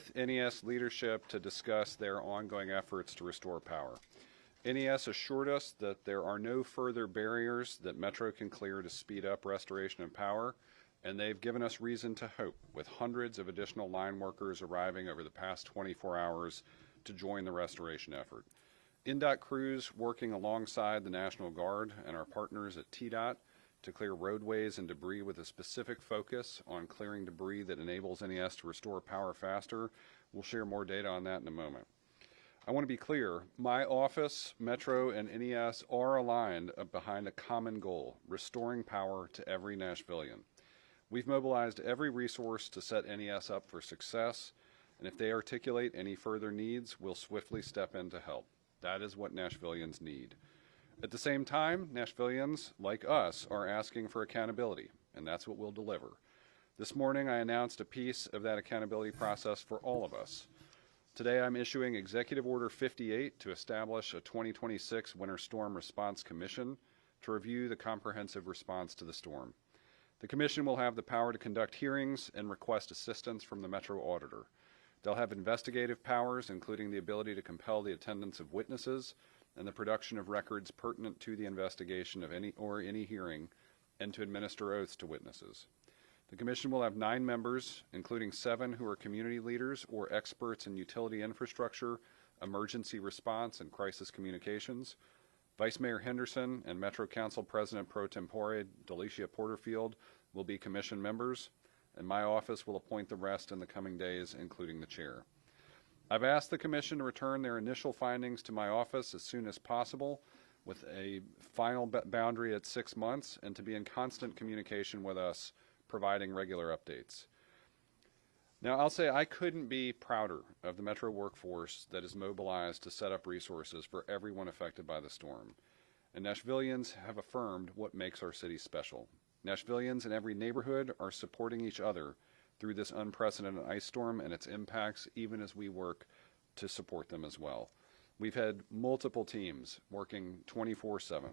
with NES leadership to discuss their ongoing efforts to restore power. NES assured us that there are no further barriers that Metro can clear to speed up restoration of power, and they've given us reason to hope, with hundreds of additional line workers arriving over the past 24 hours to join the restoration effort. NDOT crews working alongside the National Guard and our partners at TDOT to clear roadways and debris with a specific focus on clearing debris that enables NES to restore power faster. We'll share more data on that in a moment. I want to be clear, my office, Metro, and NES are aligned behind a common goal, restoring power to every Nashvillian. We've mobilized every resource to set NES up for success, and if they articulate any further needs, we'll swiftly step in to help. That is what Nashvillians need. At the same time, Nashvillians, like us, are asking for accountability, and that's what we'll deliver. This morning, I announced a piece of that accountability process for all of us. Today, I'm issuing Executive Order 58 to establish a 2026 Winter Storm Response Commission to review the comprehensive response to the storm. The commission will have the power to conduct hearings and request assistance from the Metro Auditor. They'll have investigative powers, including the ability to compel the attendance of witnesses and the production of records pertinent to the investigation of any hearing, and to administer oaths to witnesses. The commission will have 9 members, including 7 who are community leaders or experts in utility infrastructure, emergency response, and crisis communications. Vice Mayor Henderson and Metro Council President Pro Tempore Delicia Porterfield will be commission members, and my office will appoint the rest in the coming days, including the chair. I've asked the commission to return their initial findings to my office as soon as possible, with a final boundary at 6 months, and to be in constant communication with us, providing regular updates. Now, I'll say I couldn't be prouder of the Metro workforce that is mobilized to set up resources for everyone affected by the storm. And Nashvillians have affirmed what makes our city special. Nashvillians in every neighborhood are supporting each other through this unprecedented ice storm and its impacts, even as we work to support them as well. We've had multiple teams working 24/7,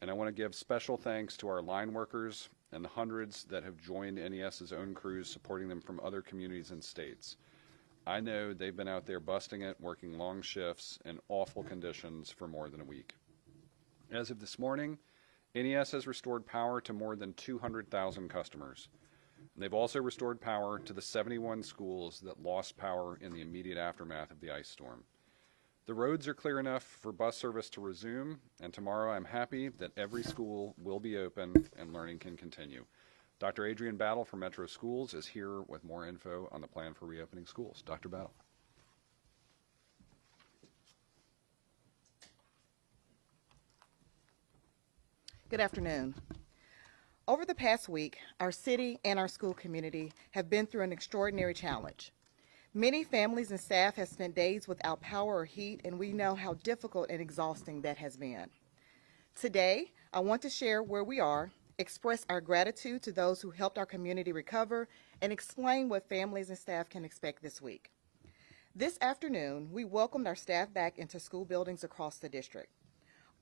and I want to give special thanks to our line workers and the hundreds that have joined NES's own crews, supporting them from other communities and states. I know they've been out there busting it, working long shifts in awful conditions for more than a week. As of this morning, NES has restored power to more than 200,000 customers. And they've also restored power to the 71 schools that lost power in the immediate aftermath of the ice storm. The roads are clear enough for bus service to resume, and tomorrow I'm happy that every school will be open and learning can continue. Dr. Adrian Battle from Metro Schools is here with more info on the plan for reopening schools. Dr. Battle. Good afternoon. Over the past week, our city and our school community have been through an extraordinary challenge. Many families and staff have spent days without power or heat, and we know how difficult and exhausting that has been. Today, I want to share where we are, express our gratitude to those who helped our community recover, and explain what families and staff can expect this week. This afternoon, we welcomed our staff back into school buildings across the district.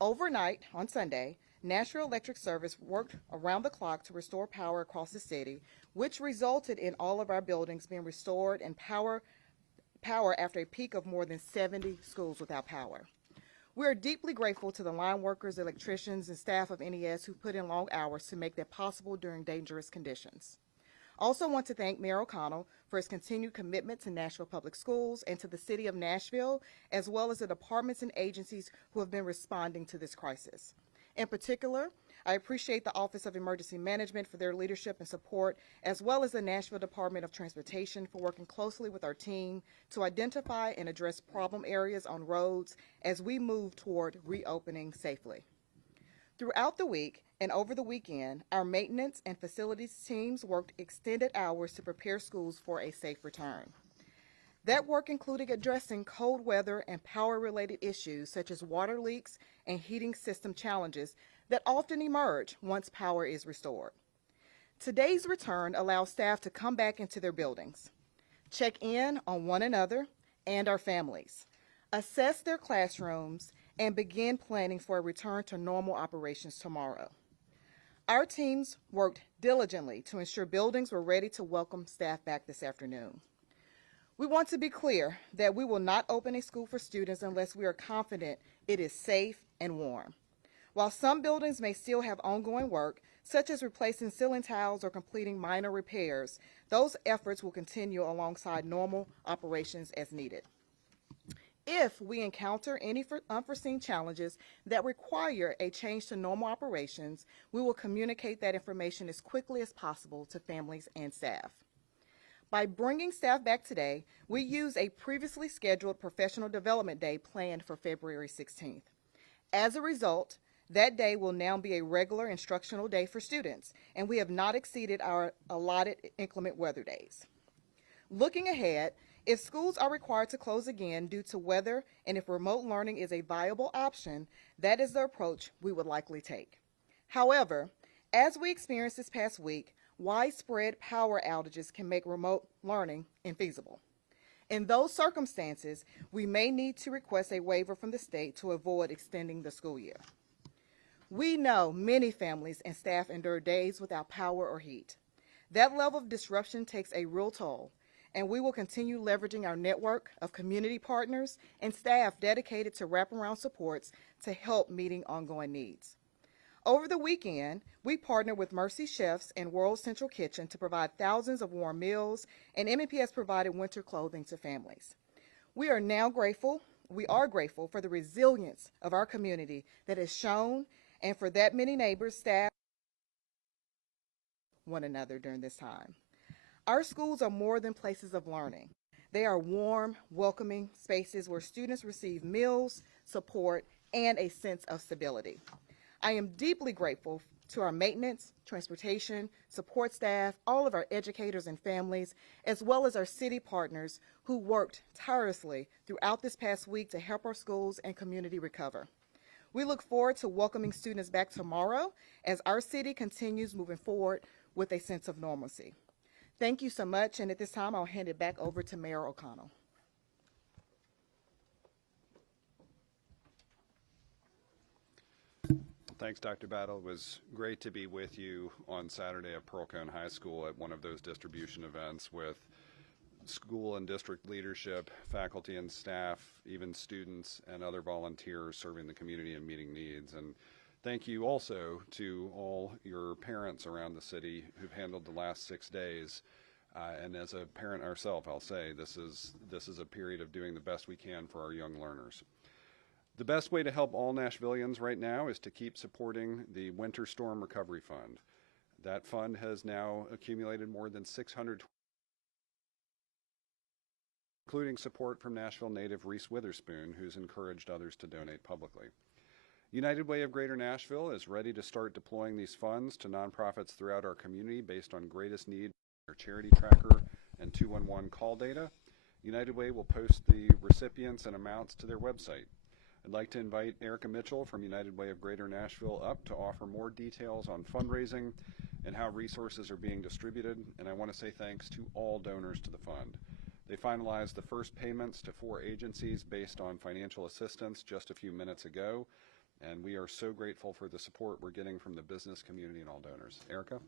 Overnight, on Sunday, Nashville Electric Service worked around the clock to restore power across the city, which resulted in all of our buildings being restored and power after a peak of more than 70 schools without power. We are deeply grateful to the line workers, electricians, and staff of NES who put in long hours to make that possible during dangerous conditions. I also want to thank Mayor O'Connell for his continued commitment to Nashville Public Schools and to the City of Nashville, as well as the departments and agencies who have been responding to this crisis. In particular, I appreciate the Office of Emergency Management for their leadership and support, as well as the Nashville Department of Transportation for working closely with our team to identify and address problem areas on roads as we move toward reopening safely. Throughout the week and over the weekend, our maintenance and facilities teams worked extended hours to prepare schools for a safe return. That work included addressing cold weather and power-related issues such as water leaks and heating system challenges that often emerge once power is restored. Today's return allows staff to come back into their buildings, check in on one another and our families, assess their classrooms, and begin planning for a return to normal operations tomorrow. Our teams worked diligently to ensure buildings were ready to welcome staff back this afternoon. We want to be clear that we will not open a school for students unless we are confident it is safe and warm. While some buildings may still have ongoing work, such as replacing ceiling tiles or completing minor repairs, those efforts will continue alongside normal operations as needed. If we encounter any unforeseen challenges that require a change to normal operations, we will communicate that information as quickly as possible to families and staff. By bringing staff back today, we use a previously scheduled professional development day planned for February 16th. As a result, that day will now be a regular instructional day for students, and we have not exceeded our allotted inclement weather days. Looking ahead, if schools are required to close again due to weather and if remote learning is a viable option, that is the approach we would likely take. However, as we experienced this past week, widespread power outages can make remote learning infeasible. In those circumstances, we may need to request a waiver from the state to avoid extending the school year. We know many families and staff endure days without power or heat. That level of disruption takes a real toll, and we will continue leveraging our network of community partners and staff dedicated to wraparound supports to help meeting ongoing needs. Over the weekend, we partnered with Mercy Chefs and World Central Kitchen to provide thousands of warm meals, and MMPS provided winter clothing to families. We are grateful for the resilience of our community that has shown, and for that many neighbors, staff, one another during this time. Our schools are more than places of learning. They are warm, welcoming spaces where students receive meals, support, and a sense of stability. I am deeply grateful to our maintenance, transportation, support staff, all of our educators and families, as well as our city partners who worked tirelessly throughout this past week to help our schools and community recover. We look forward to welcoming students back tomorrow as our city continues moving forward with a sense of normalcy. Thank you so much, and at this time, I'll hand it back over to Mayor O'Connell. Thanks, Dr. Battle. It was great to be with you on Saturday at Pearl-Cohn High School at one of those distribution events with school and district leadership, faculty and staff, even students and other volunteers serving the community and meeting needs. And thank you also to all your parents around the city who've handled the last 6 days. And as a parent ourselves, I'll say this is a period of doing the best we can for our young learners. The best way to help all Nashvillians right now is to keep supporting the Winter Storm Recovery Fund. That fund has now accumulated more than $600, including support from Nashville native Reese Witherspoon, who's encouraged others to donate publicly. United Way of Greater Nashville is ready to start deploying these funds to nonprofits throughout our community based on greatest need, our charity tracker and 211 call data. United Way will post the recipients and amounts to their website. I'd like to invite Erica Mitchell from United Way of Greater Nashville up to offer more details on fundraising and how resources are being distributed, and I want to say thanks to all donors to the fund. They finalized the first payments to 4 agencies based on financial assistance just a few minutes ago, and we are so grateful for the support we're getting from the business community and all donors. Erica?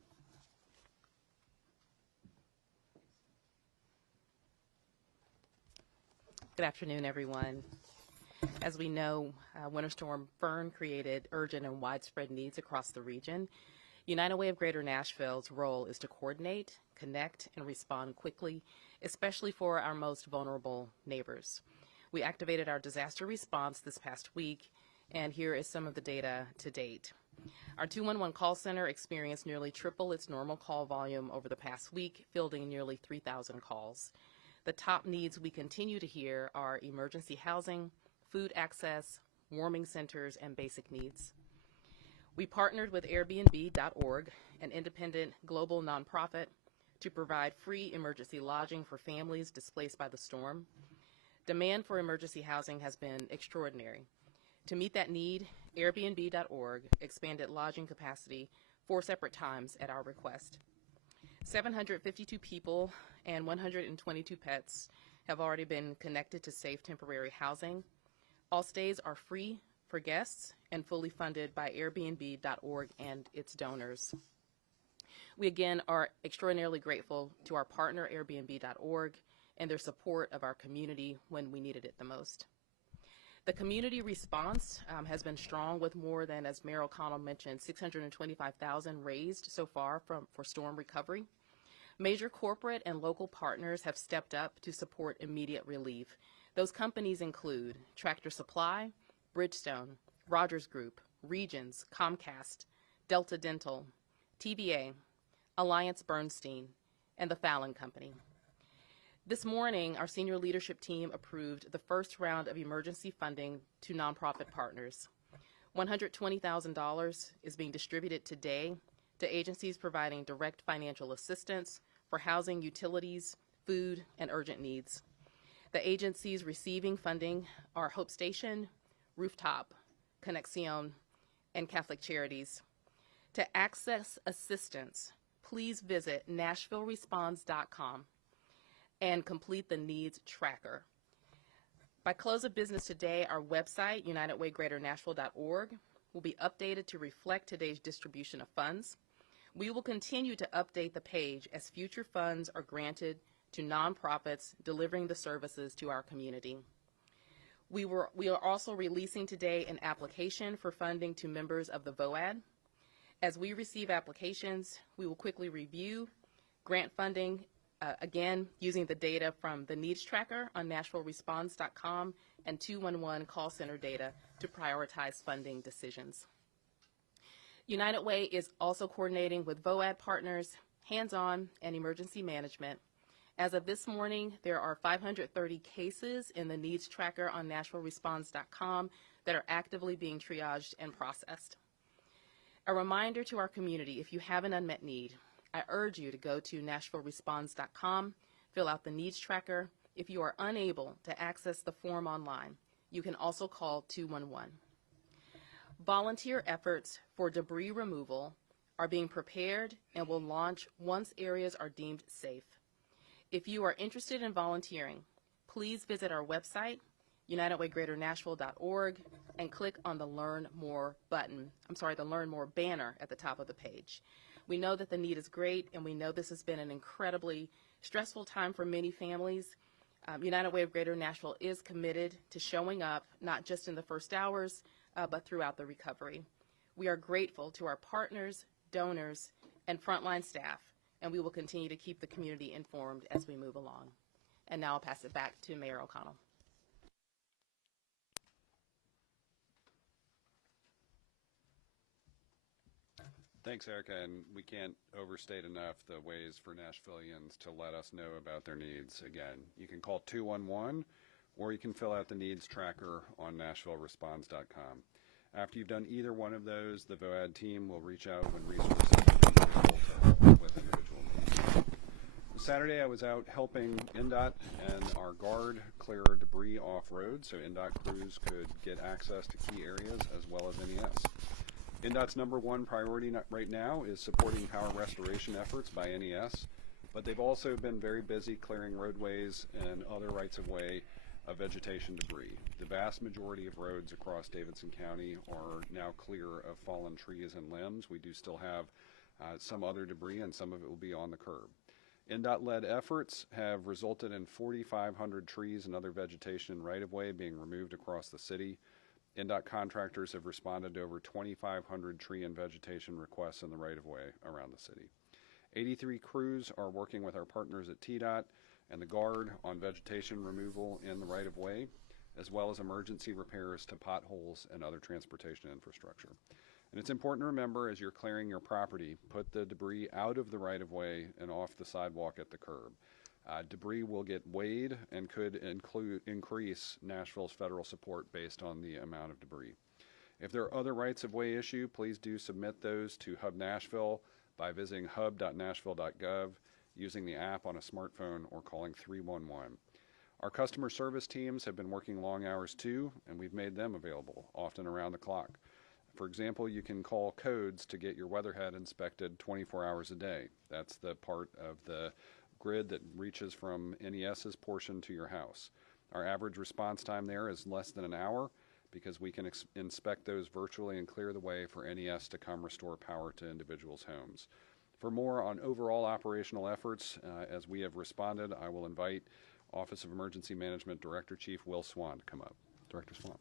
Good afternoon, everyone. As we know, Winter Storm Fern created urgent and widespread needs across the region. United Way of Greater Nashville's role is to coordinate, connect, and respond quickly, especially for our most vulnerable neighbors. We activated our disaster response this past week, and here is some of the data to date. Our 211 call center experienced nearly triple its normal call volume over the past week, fielding nearly 3,000 calls. The top needs we continue to hear are emergency housing, food access, warming centers, and basic needs. We partnered with Airbnb.org, an independent global nonprofit, to provide free emergency lodging for families displaced by the storm. Demand for emergency housing has been extraordinary. To meet that need, Airbnb.org expanded lodging capacity 4 separate times at our request. 752 people and 122 pets have already been connected to safe temporary housing. All stays are free for guests and fully funded by Airbnb.org and its donors. We again are extraordinarily grateful to our partner Airbnb.org and their support of our community when we needed it the most. The community response has been strong, with more than, as Mayor O'Connell mentioned, $625,000 raised so far for storm recovery. Major corporate and local partners have stepped up to support immediate relief. Those companies include Tractor Supply, Bridgestone, Rogers Group, Regions, Comcast, Delta Dental, TVA, Alliance Bernstein, and the Fallon Company. This morning, our senior leadership team approved the first round of emergency funding to nonprofit partners. $120,000 is being distributed today to agencies providing direct financial assistance for housing, utilities, food, and urgent needs. The agencies receiving funding are Hope Station, Rooftop, Conexión, and Catholic Charities. To access assistance, please visit NashvilleResponds.com and complete the needs tracker. By close of business today, our website, UnitedWayGreaterNashville.org, will be updated to reflect today's distribution of funds. We will continue to update the page as future funds are granted to nonprofits delivering the services to our community. We are also releasing today an application for funding to members of the VOAD. As we receive applications, we will quickly review grant funding, again, using the data from the needs tracker on NashvilleResponds.com and 211 call center data to prioritize funding decisions. United Way is also coordinating with VOAD partners, hands-on, and emergency management. As of this morning, there are 530 cases in the needs tracker on NashvilleResponds.com that are actively being triaged and processed. A reminder to our community, if you have an unmet need, I urge you to go to NashvilleResponds.com, fill out the needs tracker. If you are unable to access the form online, you can also call 211. Volunteer efforts for debris removal are being prepared and will launch once areas are deemed safe. If you are interested in volunteering, please visit our website, UnitedWayGreaterNashville.org, and click on the Learn More banner at the top of the page. We know that the need is great, and we know this has been an incredibly stressful time for many families. United Way of Greater Nashville is committed to showing up, not just in the first hours, but throughout the recovery. We are grateful to our partners, donors, and frontline staff, and we will continue to keep the community informed as we move along. And now I'll pass it back to Mayor O'Connell. Thanks, Erica, and we can't overstate enough the ways for Nashvillians to let us know about their needs. Again, you can call 211, or you can fill out the needs tracker on NashvilleResponds.com. After you've done either one of those, the VOAD team will reach out when resources are available to help with individual needs. Saturday, I was out helping INDOT and our Guard clear debris off road so INDOT crews could get access to key areas as well as NES. INDOT's number one priority right now is supporting power restoration efforts by NES, but they've also been very busy clearing roadways and other rights-of-way of vegetation debris. The vast majority of roads across Davidson County are now clear of fallen trees and limbs. We do still have some other debris, and some of it will be on the curb. INDOT-led efforts have resulted in 4,500 trees and other vegetation right-of-way being removed across the city. INDOT contractors have responded to over 2,500 tree and vegetation requests in the right-of-way around the city. 83 crews are working with our partners at TDOT and the Guard on vegetation removal in the right-of-way, as well as emergency repairs to potholes and other transportation infrastructure. And it's important to remember, as you're clearing your property, put the debris out of the right-of-way and off the sidewalk at the curb. Debris will get weighed and could increase Nashville's federal support based on the amount of debris. If there are other rights-of-way issues, please do submit those to Hub Nashville by visiting hub.nashville.gov, using the app on a smartphone, or calling 311. Our customer service teams have been working long hours too, and we've made them available, often around the clock. For example, you can call codes to get your weatherhead inspected 24 hours a day. That's the part of the grid that reaches from NES's portion to your house. Our average response time there is less than an hour because we can inspect those virtually and clear the way for NES to come restore power to individuals' homes. For more on overall operational efforts, as we have responded, I will invite Office of Emergency Management Director Chief Will Swan to come up. Director Swan.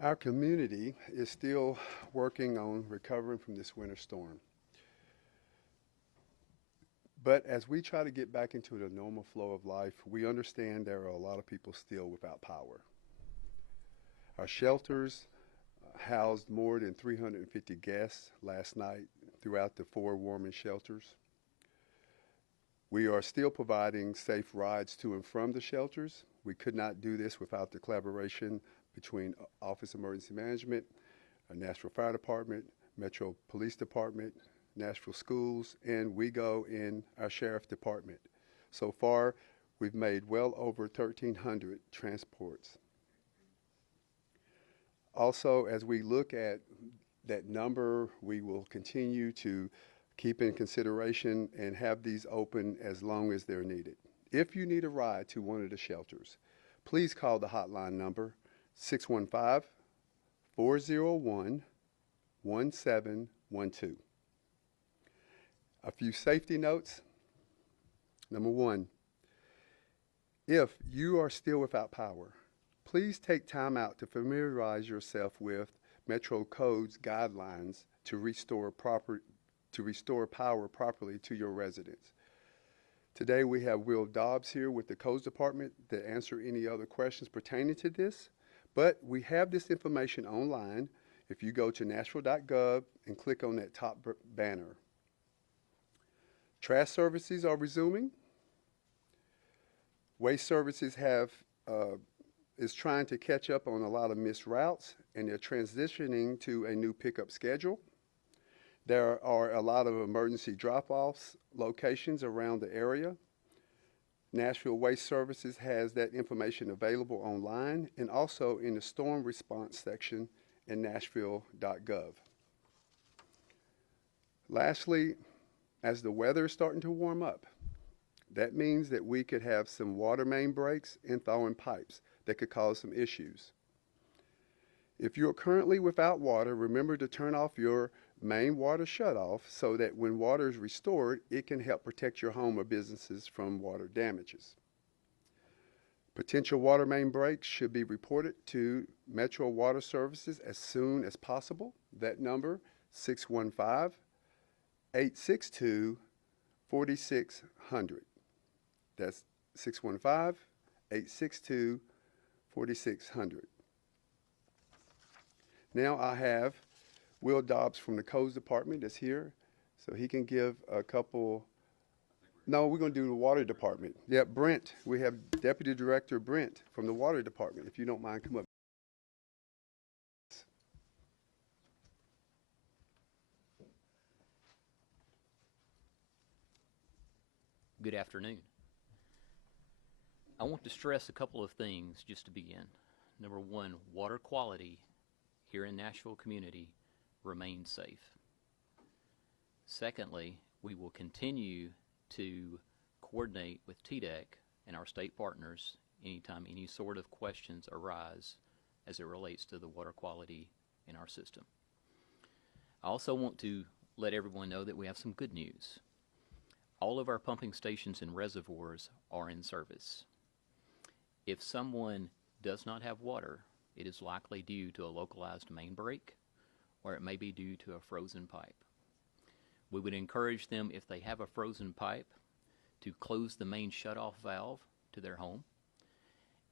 Our community is still working on recovering from this winter storm. But as we try to get back into the normal flow of life, we understand there are a lot of people still without power. Our shelters housed more than 350 guests last night throughout the 4 warming shelters. We are still providing safe rides to and from the shelters. We could not do this without the collaboration between Office of Emergency Management, Nashville Fire Department, Metro Police Department, Nashville Schools, and WeGo in our Sheriff Department. So far, we've made well over 1,300 transports. Also, as we look at that number, we will continue to keep in consideration and have these open as long as they're needed. If you need a ride to one of the shelters, please call the hotline number 615-401-1712. A few safety notes. Number 1, if you are still without power, please take time out to familiarize yourself with Metro Code's guidelines to restore power properly to your residents. Today we have Will Dobbs here with the Codes Department to answer any other questions pertaining to this, but we have this information online if you go to nashville.gov and click on that top banner. Trash services are resuming. Waste services is trying to catch up on a lot of missed routes, and they're transitioning to a new pickup schedule. There are a lot of emergency drop-offs locations around the area. Nashville Waste Services has that information available online and also in the storm response section in nashville.gov. Lastly, as the weather is starting to warm up, that means that we could have some water main breaks and thawing pipes that could cause some issues. If you're currently without water, remember to turn off your main water shutoff so that when water is restored, it can help protect your home or businesses from water damages. Potential water main breaks should be reported to Metro Water Services as soon as possible. That number, 615-862-4600. That's 615-862-4600. Now I have Will Dobbs from the Codes Department that's here, so he can give a couple. No, we're going to do the Water Department. Yeah, Brent. We have Deputy Director Brent from the Water Department. If you don't mind, come up. Good afternoon. I want to stress a couple of things just to begin. Number 1, water quality here in Nashville community remains safe. Secondly, we will continue to coordinate with TDEC and our state partners anytime any sort of questions arise as it relates to the water quality in our system. I also want to let everyone know that we have some good news. All of our pumping stations and reservoirs are in service. If someone does not have water, it is likely due to a localized main break, or it may be due to a frozen pipe. We would encourage them, if they have a frozen pipe, to close the main shutoff valve to their home.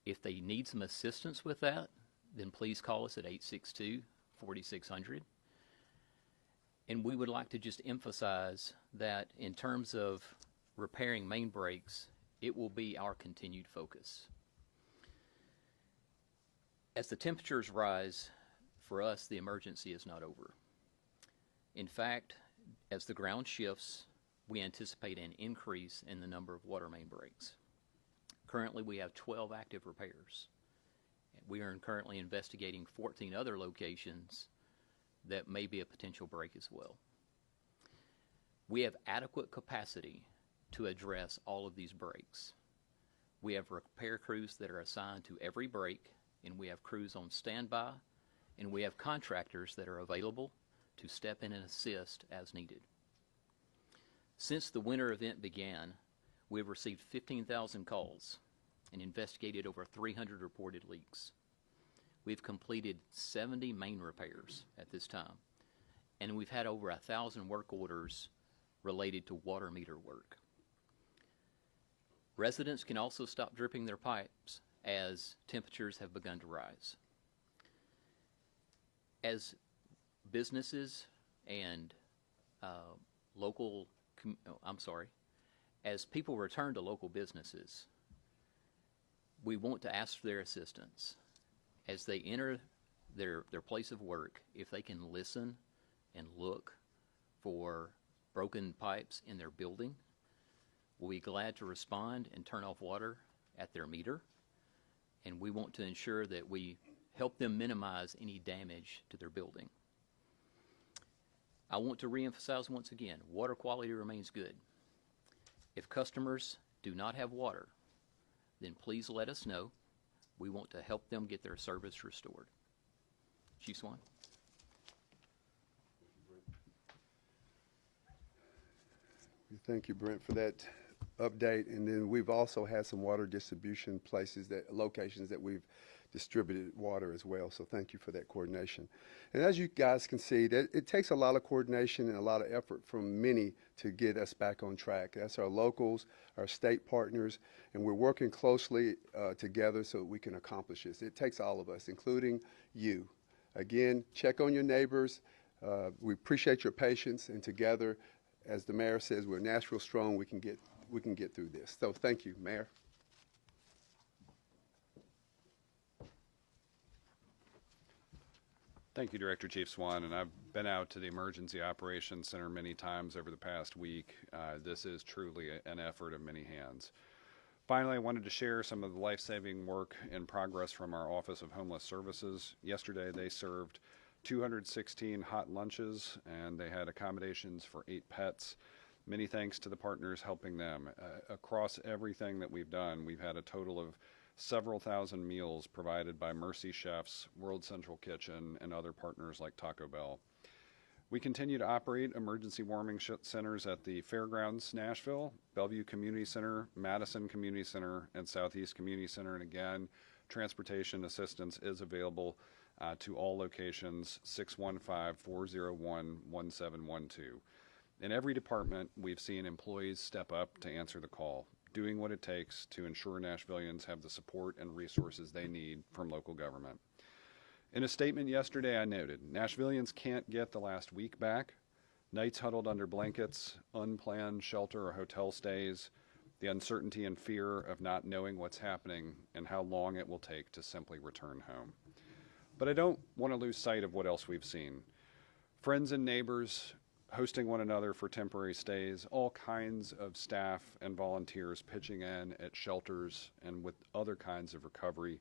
If they need some assistance with that, then please call us at 862-4600. And we would like to just emphasize that in terms of repairing main breaks, it will be our continued focus. As the temperatures rise, for us, the emergency is not over. In fact, as the ground shifts, we anticipate an increase in the number of water main breaks. Currently, we have 12 active repairs. We are currently investigating 14 other locations that may be a potential break as well. We have adequate capacity to address all of these breaks. We have repair crews that are assigned to every break, and we have crews on standby, and we have contractors that are available to step in and assist as needed. Since the winter event began, we've received 15,000 calls and investigated over 300 reported leaks. We've completed 70 main repairs at this time, and we've had over 1,000 work orders related to water meter work. Residents can also stop dripping their pipes as temperatures have begun to rise. As businesses and as people return to local businesses, we want to ask for their assistance. As they enter their place of work, if they can listen and look for broken pipes in their building, we'll be glad to respond and turn off water at their meter. And we want to ensure that we help them minimize any damage to their building. I want to reemphasize once again, water quality remains good. If customers do not have water, then please let us know. We want to help them get their service restored. Chief Swan. Thank you, Brent, for that update. And then we've also had some water distribution locations that we've distributed water as well. So thank you for that coordination. And as you guys can see, it takes a lot of coordination and a lot of effort from many to get us back on track. That's our locals, our state partners, and we're working closely together so that we can accomplish this. It takes all of us, including you. Again, check on your neighbors. We appreciate your patience, and together, as the mayor says, we're Nashville strong. We can get through this. So thank you, Mayor. Thank you, Director Chief Swan. And I've been out to the Emergency Operations Center many times over the past week. This is truly an effort of many hands. Finally, I wanted to share some of the life-saving work in progress from our Office of Homeless Services. Yesterday, they served 216 hot lunches, and they had accommodations for 8 pets. Many thanks to the partners helping them. Across everything that we've done, we've had a total of several thousand meals provided by Mercy Chefs, World Central Kitchen, and other partners like Taco Bell. We continue to operate emergency warming centers at the Fairgrounds Nashville, Bellevue Community Center, Madison Community Center, and Southeast Community Center. And again, transportation assistance is available to all locations, 615-401-1712. In every department, we've seen employees step up to answer the call, doing what it takes to ensure Nashvillians have the support and resources they need from local government. In a statement yesterday, I noted, Nashvillians can't get the last week back. Nights huddled under blankets, unplanned shelter or hotel stays, the uncertainty and fear of not knowing what's happening and how long it will take to simply return home. But I don't want to lose sight of what else we've seen. Friends and neighbors hosting one another for temporary stays, all kinds of staff and volunteers pitching in at shelters and with other kinds of recovery.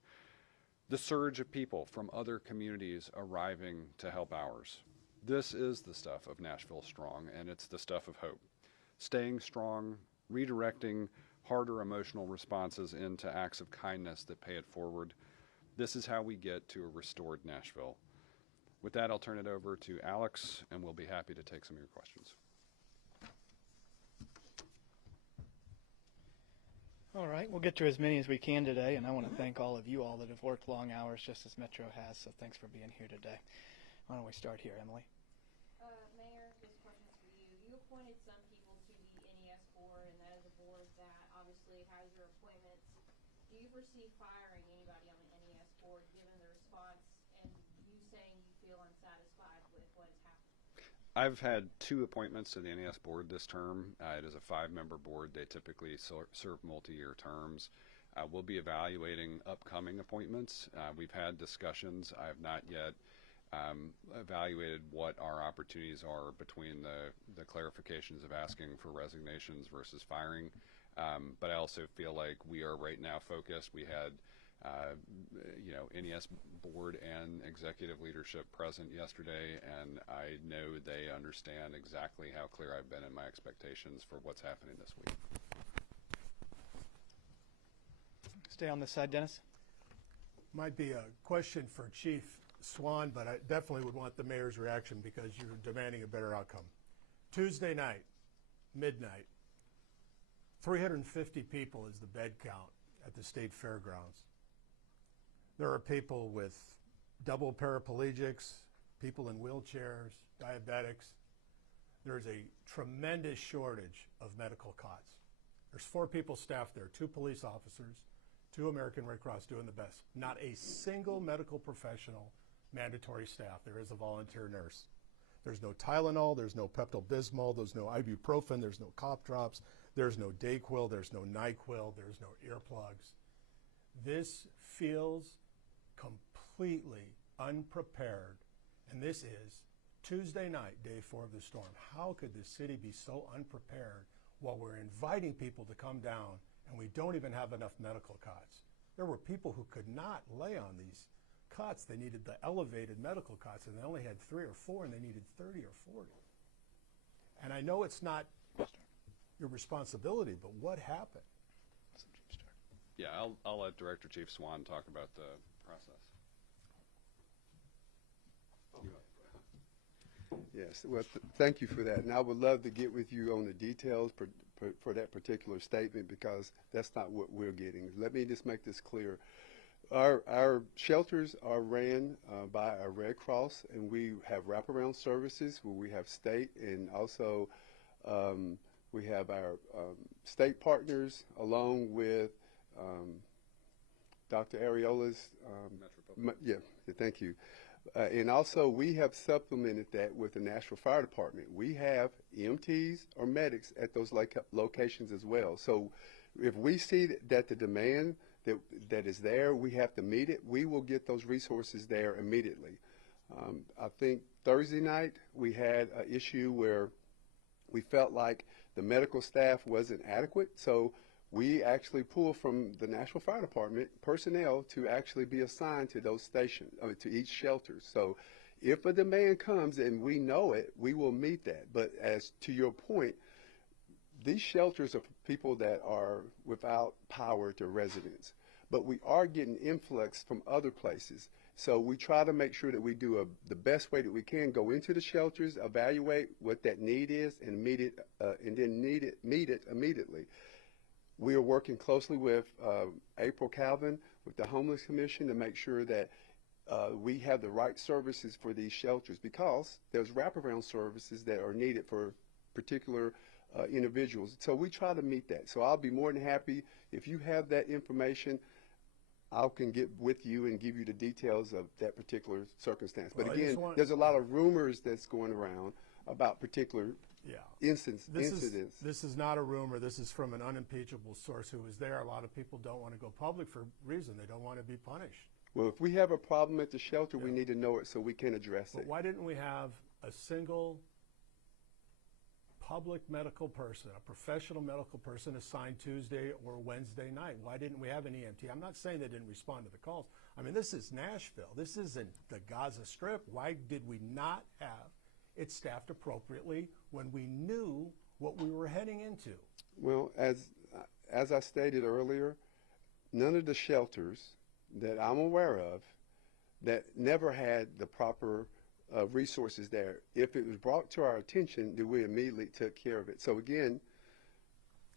The surge of people from other communities arriving to help ours. This is the stuff of Nashville Strong, and it's the stuff of hope. Staying strong, redirecting harder emotional responses into acts of kindness that pay it forward. This is how we get to a restored Nashville. With that, I'll turn it over to Alex, and we'll be happy to take some of your questions. All right, we'll get to as many as we can today, and I want to thank all of you all that have worked long hours just as Metro has, so thanks for being here today. Why don't we start here, Emily? Mayor, this question is for you. You appointed some people to the NES board, and that is a board that obviously has your appointments. Do you foresee firing anybody on the NES board given the response and you saying you feel unsatisfied with what has happened? I've had 2 appointments to the NES board this term. It is a 5-member board. They typically serve multi-year terms. We'll be evaluating upcoming appointments. We've had discussions. I have not yet evaluated what our opportunities are between the clarifications of asking for resignations versus firing. But I also feel like we are right now focused. We had NES board and executive leadership present yesterday, and I know they understand exactly how clear I've been in my expectations for what's happening this week. Stay on this side, Dennis. Might be a question for Chief Swan, but I definitely would want the mayor's reaction because you're demanding a better outcome. Tuesday night, midnight, 350 people is the bed count at the state fairgrounds. There are people with double paraplegics, people in wheelchairs, diabetics. There's a tremendous shortage of medical cots. There's 4 people staffed there, 2 police officers, 2 American Red Cross doing the best. Not a single medical professional mandatory staff. There is a volunteer nurse. There's no Tylenol, there's no Pepto-Bismol, there's no ibuprofen, there's no cough drops, there's no Dayquil, there's no NyQuil, there's no earplugs. This feels completely unprepared, and this is Tuesday night, day 4 of the storm. How could the city be so unprepared while we're inviting people to come down and we don't even have enough medical cots? There were people who could not lay on these cots. They needed the elevated medical cots, and they only had 3 or 4, and they needed 30 or 40. And I know it's not your responsibility, but what happened? Yeah, I'll let Director Chief Swan talk about the process. Yes, well, thank you for that. And I would love to get with you on the details for that particular statement, because that's not what we're getting. Let me just make this clear. Our shelters are ran by our Red Cross, and we have wraparound services where we have state, and also we have our state partners along with Dr. Ariola's, thank you. And also we have supplemented that with the Nashville Fire Department. We have EMTs or medics at those locations as well. So if we see that the demand that is there, we have to meet it, we will get those resources there immediately. I think Thursday night we had an issue where we felt like the medical staff wasn't adequate, so we actually pulled from the Nashville Fire Department personnel to actually be assigned to those stations, to each shelter. So if a demand comes and we know it, we will meet that. But as to your point, these shelters are for people that are without power to residents. But we are getting influx from other places. So we try to make sure that we do the best way that we can, go into the shelters, evaluate what that need is, and meet it, and then meet it immediately. We are working closely with April Calvin, with the Homeless Commission, to make sure that we have the right services for these shelters, because there's wraparound services that are needed for particular individuals. So we try to meet that. So I'll be more than happy if you have that information. I can get with you and give you the details of that particular circumstance. But Well, again, there's a lot of rumors that's going around about particular incidents. This is not a rumor. This is from an unimpeachable source who was there. A lot of people don't want to go public for a reason. They don't want to be punished. Well, if we have a problem at the shelter, we need to know it so we can address But it. why didn't we have a single public medical person, a professional medical person assigned Tuesday or Wednesday night? Why didn't we have an EMT? I'm not saying they didn't respond to the calls. I mean, this is Nashville. This isn't the Gaza Strip. Why did we not have it staffed appropriately when we knew what we were heading into? Well, as I stated earlier, none of the shelters that I'm aware of that never had the proper resources there. If it was brought to our attention, then we immediately took care of it. So again,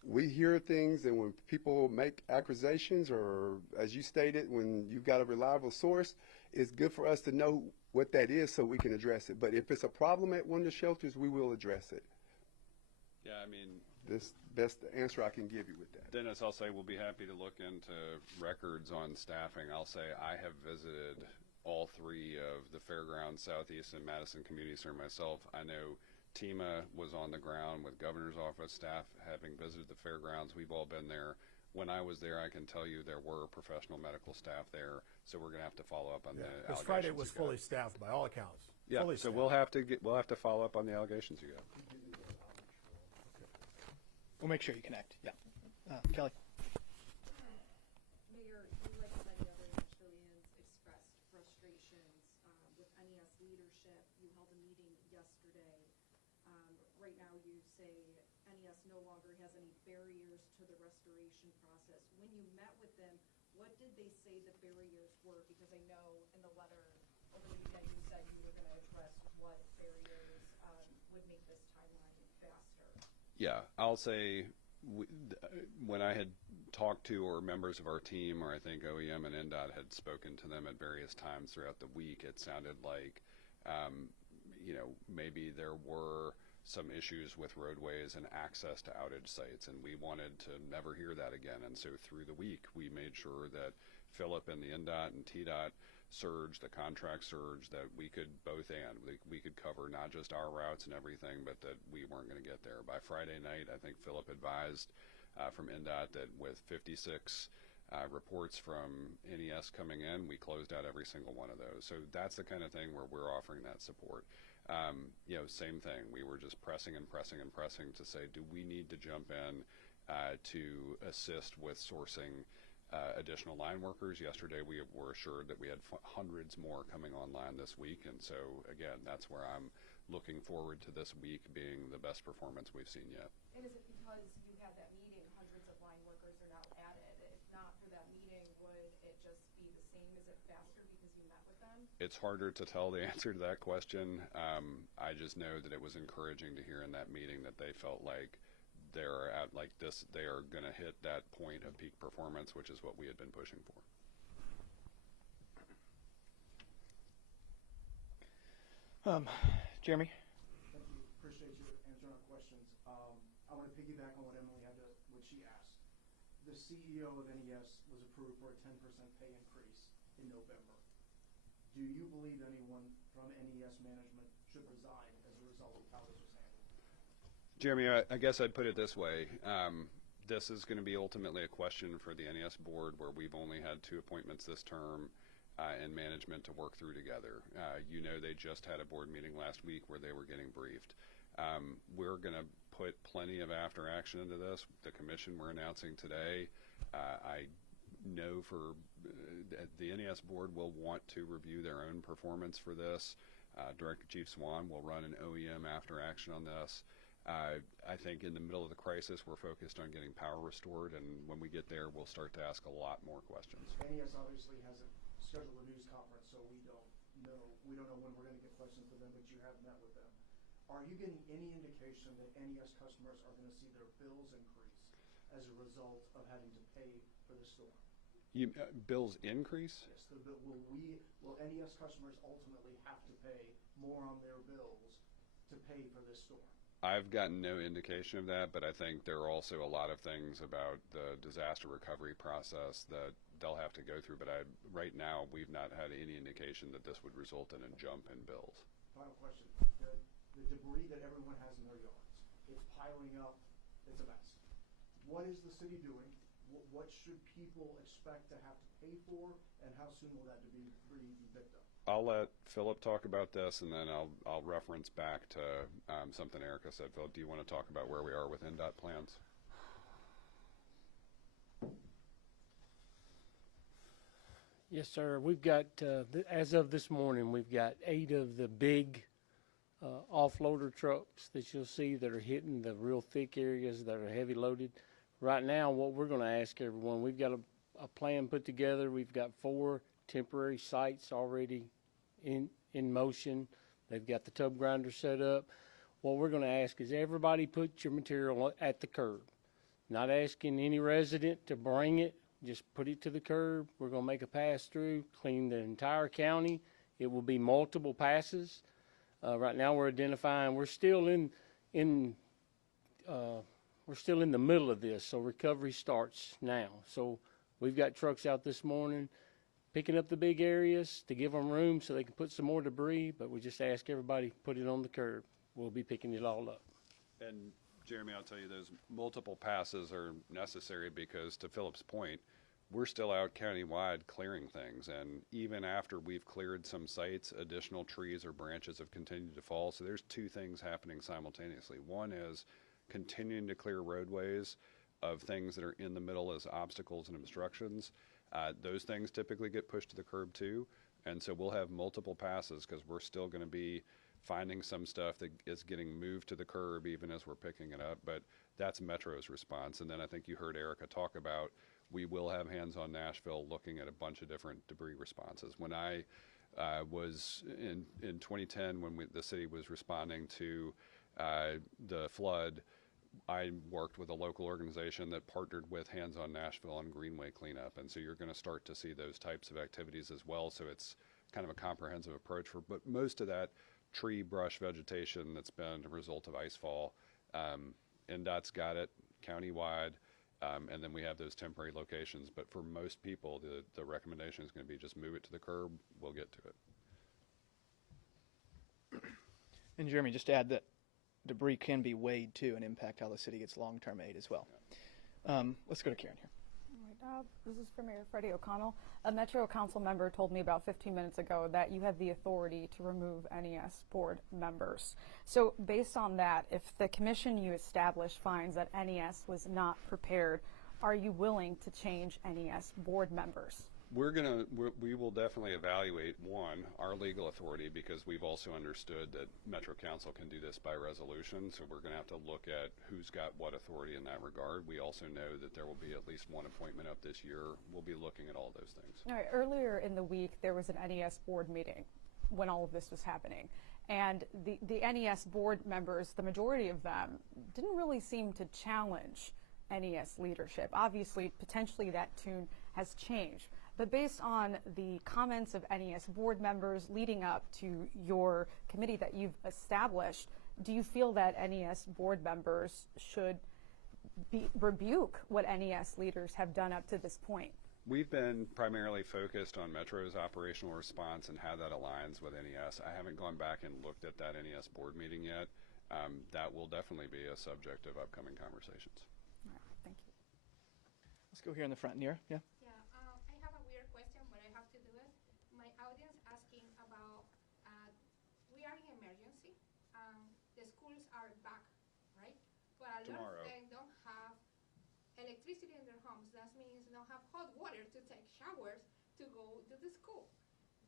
we hear things, and when people make accusations, or as you stated, when you've got a reliable source, it's good for us to know what that is so we can address it. But if it's a problem at one of the shelters, we will address it. Yeah, I mean, This best answer I can give you with that. Dennis, I'll say we'll be happy to look into records on staffing. I'll say I have visited all 3 of the Fairgrounds, Southeast, and Madison Community Center myself. I know Tima was on the ground with Governor's Office staff having visited the Fairgrounds. We've all been there. When I was there, I can tell you there were professional medical staff there, so we're going to have to follow up on the allegations. Because Friday was you got. fully staffed by all accounts. Yeah, Fully so staffed. we'll have to follow up on the allegations you got. We'll make sure you connect. Yeah. Kelly. Mayor, you, like many other Nashvilleians, expressed frustrations with NES leadership. You held a meeting yesterday. Right now you say NES no longer has any barriers to the restoration process. When you met with them, what did they say the barriers were? Because I know in the letter over the weekend you said you were going to address what barriers would make this timeline faster. Yeah, I'll say when I had talked to or members of our team, or I think OEM and NDOT had spoken to them at various times throughout the week, it sounded like, maybe there were some issues with roadways and access to outage sites, and we wanted to never hear that again. And so through the week, we made sure that Philip and the NDOT and TDOT surge, the contract surge, that we could we could cover not just our routes and everything, but that we weren't going to get there. By Friday night, I think Philip advised from NDOT that with 56 reports from NES coming in, we closed out every single one of those. So that's the kind of thing where we're offering that support. Same thing. We were just pressing and pressing and pressing to say, do we need to jump in to assist with sourcing additional line workers? Yesterday, we were assured that we had hundreds more coming online this week. And so, again, that's where I'm looking forward to this week being the best performance we've seen yet. And is it because you had that meeting, hundreds of line workers are now added? If not for that meeting, would it just be the same? Is it faster because you met with them? It's harder to tell the answer to that question. I just know that it was encouraging to hear in that meeting that they felt like they're at like this, they are going to hit that point of peak performance, which is what we had been pushing for. Jeremy? Thank you. Appreciate you answering our questions. I want to piggyback on what Emily what she asked. The CEO of NES was approved for a 10% pay increase in November. Do you believe anyone from NES management should resign as a result of how this was handled? Jeremy, I guess I'd put it this way. This is going to be ultimately a question for the NES board, where we've only had 2 appointments this term and management to work through together. They just had a board meeting last week where they were getting briefed. We're going to put plenty of after action into this. The commission we're announcing today, I know for the NES board will want to review their own performance for this. Director Chief Swan will run an OEM after action on this. I think in the middle of the crisis, we're focused on getting power restored, and when we get there, we'll start to ask a lot more questions. NES obviously hasn't scheduled a news conference, so we don't know when we're going to get questions from them, but you have met with them. Are you getting any indication that NES customers are going to see their bills increase as a result of having to pay for the storm? Bills increase? Yes. Will NES customers ultimately have to pay more on their bills to pay for this storm? I've gotten no indication of that, but I think there are also a lot of things about the disaster recovery process that they'll have to go through. But right now, we've not had any indication that this would result in a jump in bills. Final question. The debris that everyone has in their yards, it's piling up. It's a mess. What is the city doing? What should people expect to have to pay for, and how soon will that debris be picked up? I'll let Philip talk about this, and then I'll reference back to something Erica said. Philip, do you want to talk about where we are with NDOT plans? Yes, sir. We've got, as of this morning, we've got 8 of the big offloader trucks that you'll see that are hitting the real thick areas that are heavy loaded. Right now, what we're going to ask everyone, we've got a plan put together. We've got 4 temporary sites already in motion. They've got the tub grinder set up. What we're going to ask is everybody put your material at the curb. Not asking any resident to bring it, just put it to the curb. We're going to make a pass through, clean the entire county. It will be multiple passes. Right now we're identifying, we're still in the middle of this, so recovery starts now. So we've got trucks out this morning picking up the big areas to give them room so they can put some more debris, but we just ask everybody put it on the curb. We'll be picking it all up. And Jeremy, I'll tell you, those multiple passes are necessary because, to Philip's point, we're still out countywide clearing things, and even after we've cleared some sites, additional trees or branches have continued to fall. So there's 2 things happening simultaneously. One is continuing to clear roadways of things that are in the middle as obstacles and obstructions. Those things typically get pushed to the curb too, and so we'll have multiple passes because we're still going to be finding some stuff that is getting moved to the curb even as we're picking it up. But that's Metro's response. And then I think you heard Erica talk about we will have Hands on Nashville looking at a bunch of different debris responses. When I was in 2010, when the city was responding to the flood, I worked with a local organization that partnered with Hands on Nashville on Greenway cleanup, and so you're going to start to see those types of activities as well. So it's kind of a comprehensive approach for, but most of that tree, brush, vegetation that's been a result of icefall, NDOT's got it countywide, and then we have those temporary locations. But for most people, the recommendation is going to be just move it to the curb. We'll get to it. And Jeremy, just to add that debris can be weighed too and impact how the city gets long-term aid as well. Let's go to Karen here. This is for Mayor Freddie O'Connell. A Metro Council member told me about 15 minutes ago that you have the authority to remove NES board members. So based on that, if the commission you established finds that NES was not prepared, are you willing to change NES board members? We will definitely evaluate, one, our legal authority, because we've also understood that Metro Council can do this by resolution, so we're going to have to look at who's got what authority in that regard. We also know that there will be at least one appointment up this year. We'll be looking at all those things. All right, earlier in the week, there was an NES board meeting when all of this was happening. And the NES board members, the majority of them, didn't really seem to challenge NES leadership. Obviously, potentially that tune has changed. But based on the comments of NES board members leading up to your committee that you've established, do you feel that NES board members should rebuke what NES leaders have done up to this point? We've been primarily focused on Metro's operational response and how that aligns with NES. I haven't gone back and looked at that NES board meeting yet. That will definitely be a subject of upcoming conversations. All right, thank you. Let's go here in the front, Nira. Yeah. Tomorrow. They don't have electricity in their homes. That means they don't have hot water to take showers to go to the school.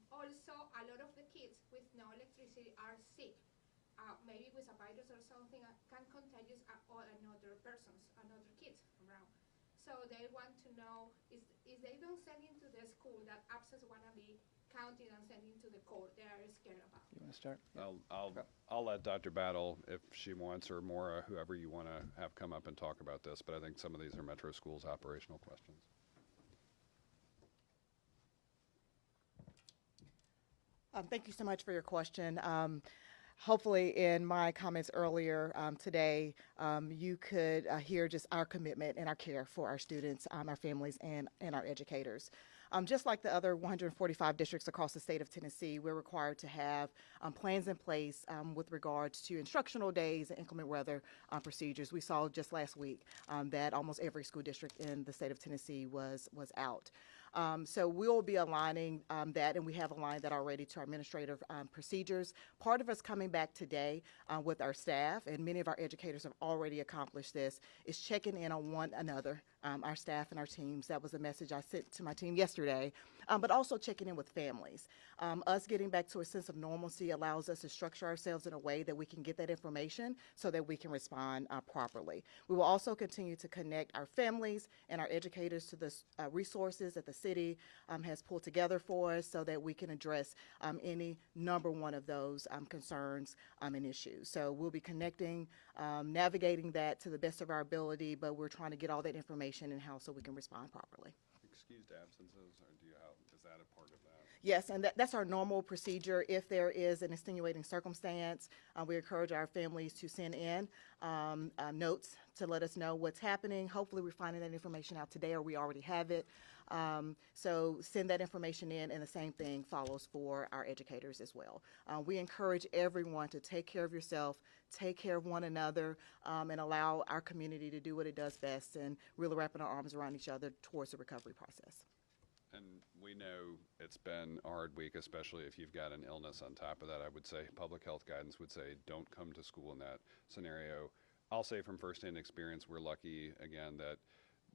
Also, a lot of the kids with no electricity are sick, maybe with a virus or something can contagious another persons, another kids around. So they want to know if they don't send into the school, that absence want to be counted and sent into the court. They are scared about. You want to start? I'll let Dr. Battle, if she wants, or Maura, whoever you want to have come up and talk about this, but I think some of these are Metro Schools operational questions. Thank you so much for your question. Hopefully in my comments earlier today, you could hear just our commitment and our care for our students, our families, and our educators. Just like the other 145 districts across the state of Tennessee, we're required to have plans in place with regards to instructional days and inclement weather procedures. We saw just last week that almost every school district in the state of Tennessee was out. So we'll be aligning that, and we have aligned that already to our administrative procedures. Part of us coming back today with our staff, and many of our educators have already accomplished this, is checking in on one another, our staff and our teams. That was a message I sent to my team yesterday, but also checking in with families. Us getting back to a sense of normalcy allows us to structure ourselves in a way that we can get that information so that we can respond properly. We will also continue to connect our families and our educators to the resources that the city has pulled together for us so that we can address any number one of those concerns and issues. So we'll be connecting, navigating that to the best of our ability, but we're trying to get all that information in-house so we can respond properly. Excused absences, or is that a part of that? Yes, and that's our normal procedure. If there is an extenuating circumstance, we encourage our families to send in notes to let us know what's happening. Hopefully we're finding that information out today, or we already have it. So send that information in, and the same thing follows for our educators as well. We encourage everyone to take care of yourself, take care of one another, and allow our community to do what it does best, and really wrapping our arms around each other towards the recovery process. And we know it's been a hard week, especially if you've got an illness on top of that. I would say public health guidance would say don't come to school in that scenario. I'll say from firsthand experience, we're lucky, again, that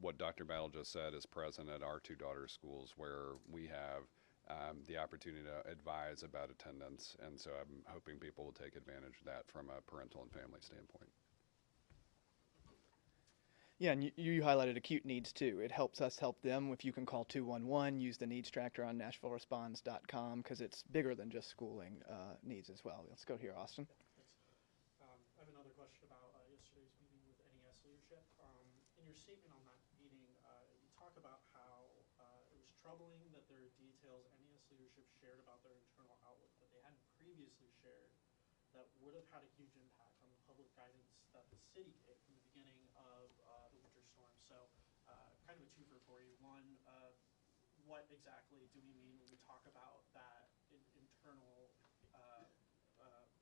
what Dr. Battle just said is present at our two daughters' schools, where we have the opportunity to advise about attendance. And so I'm hoping people will take advantage of that from a parental and family standpoint. Yeah, and you highlighted acute needs too. It helps us help them. If you can call 211, use the needs tracker on NashvilleResponds.com, because it's bigger than just schooling needs as well. Let's go here, Austin. I have another question about yesterday's meeting with NES statement on that meeting, you talk about how it was troubling that there are details NES leadership shared about their internal outlook that they hadn't previously shared that would have had a huge impact on the public guidance that the city gave from the beginning of the winter storm. So kind of a twofer for you. One, what exactly do we mean when we talk about that internal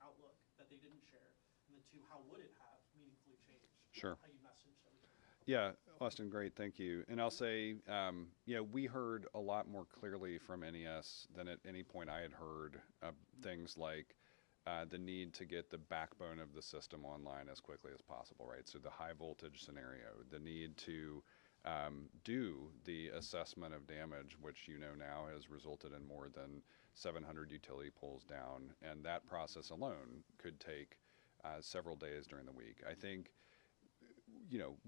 outlook that they didn't share? And then two, how would it have meaningfully changed Sure. how you messaged everything? Yeah, Austin, great, thank you. And I'll say, we heard a lot more clearly from NES than at any point I had heard things like the need to get the backbone of the system online as quickly as possible, right? So the high voltage scenario, the need to do the assessment of damage, which now has resulted in more than 700 utility poles down, and that process alone could take several days during the week. I think,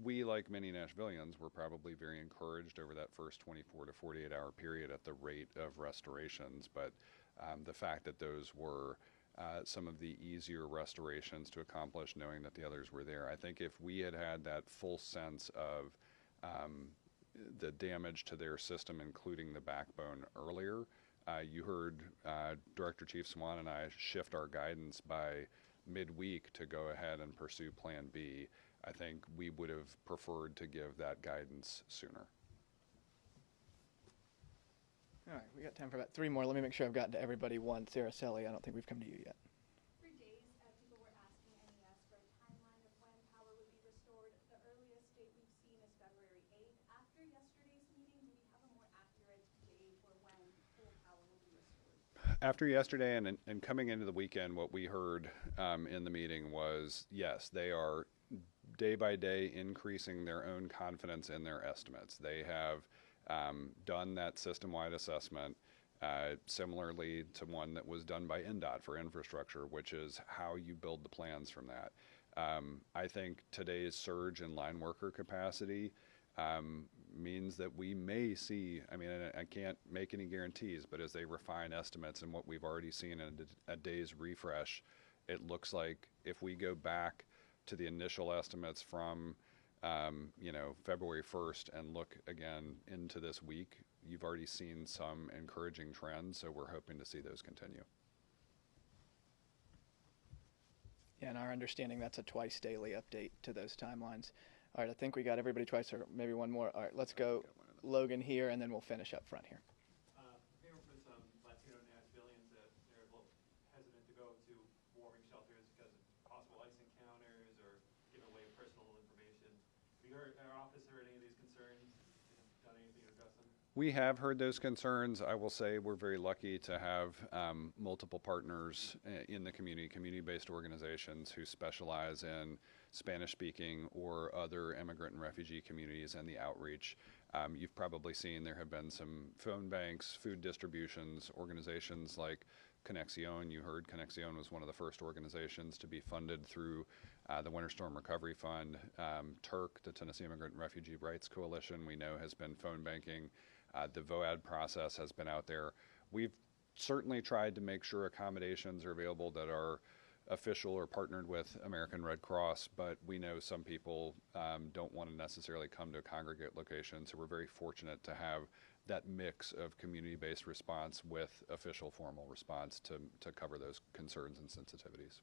we, like many Nashvillians, were probably very encouraged over that first 24 to 48-hour period at the rate of restorations, but the fact that those were some of the easier restorations to accomplish, knowing that the others were there. I think if we had had that full sense of the damage to their system, including the backbone earlier, you heard Director Chief Swan and I shift our guidance by midweek to go ahead and pursue Plan B. I think we would have preferred to give that guidance sooner. All right, we got time for about 3 more. Let me make sure I've gotten to everybody once. Araceli, I don't think we've come to you yet. For days, people were asking NES for a timeline of when power would be restored. The earliest date we've seen is February 8th. After yesterday's meeting, do we have a more accurate date for when full power will be restored? After yesterday and coming into the weekend, what we heard in the meeting was, yes, they are day by day increasing their own confidence in their estimates. They have done that system-wide assessment similarly to one that was done by NDOT for infrastructure, which is how you build the plans from that. I think today's surge in line worker capacity means that we may see, I can't make any guarantees, but as they refine estimates and what we've already seen in a day's refresh, it looks like if we go back to the initial estimates from February 1st and look again into this week, you've already seen some encouraging trends, so we're hoping to see those continue. Yeah, and our understanding that's a twice daily update to those timelines. All right, I think we got everybody twice, or maybe one more. All right, let's go Logan here, and then we'll finish up front here. Hearing from some Latino Nashvillians that they're a little hesitant to go to warming shelters because of possible ice encounters or giving away personal information. Have you heard, our office heard any of these concerns? Done anything to address them? We have heard those concerns. I will say we're very lucky to have multiple partners in the community-based organizations who specialize in Spanish-speaking or other immigrant and refugee communities and the outreach. You've probably seen there have been some phone banks, food distributions, organizations like Conexión. You heard Conexión was one of the first organizations to be funded through the Winter Storm Recovery Fund. TIRC, the Tennessee Immigrant and Refugee Rights Coalition, we know has been phone banking. The VOAD process has been out there. We've certainly tried to make sure accommodations are available that are official or partnered with American Red Cross, but we know some people don't want to necessarily come to a congregate location, so we're very fortunate to have that mix of community-based response with official formal response to cover those concerns and sensitivities.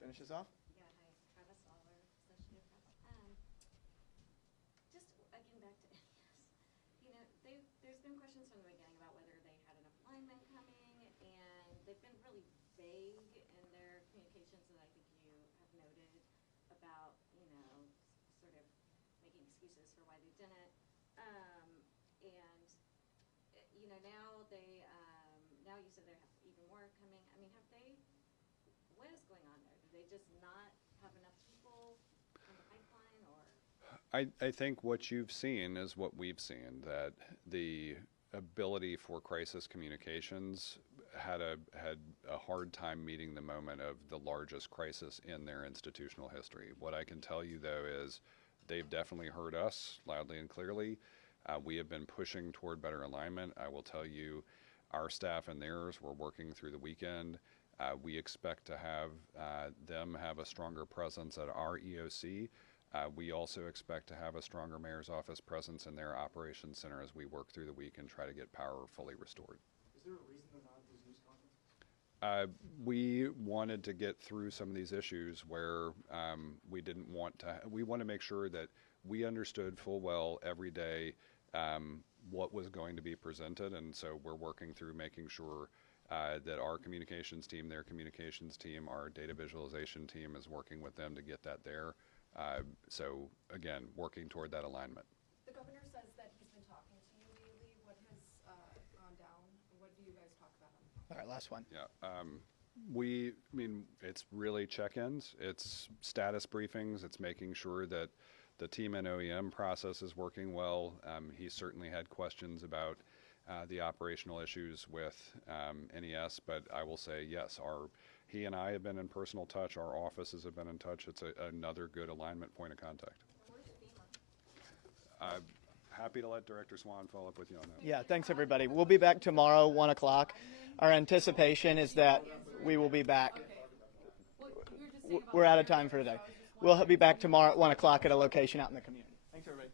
Finish us off. Yeah, hi, Travis Aller, Associate Press. Just getting back to NES, there's been questions from the beginning about whether they had enough linemen coming, and they've been really vague in their communications, and I think you have noted about, sort of making excuses for why they didn't. Now you said they have even more coming. What is going on there? Do they just not have enough people in the pipeline, or? I think what you've seen is what we've seen, that the ability for crisis communications had a hard time meeting the moment of the largest crisis in their institutional history. What I can tell you, though, is they've definitely heard us loudly and clearly. We have been pushing toward better alignment. I will tell you, our staff and theirs were working through the weekend. We expect to have them have a stronger presence at our EOC We also expect to have a stronger mayor's office presence in their operations center as we work through the week and try to get power fully restored. Is there a reason they're not at these news conferences? We wanted to get through some of these issues where we didn't want to. We want to make sure that we understood full well every day what was going to be presented, and so we're working through making sure that our communications team, their communications team, our data visualization team is working with them to get that there. So again, working toward that alignment. The governor says that he's been talking to you daily. What has gone down? What do you guys talk about on the phone? All right, last one. Yeah. I mean, it's really check-ins, it's status briefings, it's making sure that the team and OEM process is working well. He certainly had questions about the operational issues with NES, but I will say, yes, he and I have been in personal touch, our offices have been in touch. It's another good alignment point of contact. Happy to let Director Swan follow up with you on that. Yeah, thanks everybody. We'll be back tomorrow, 1 o'clock. Our anticipation is that we will be back. We're out of time for today. We'll be back tomorrow at 1 o'clock at a location out in the community. Thanks everybody.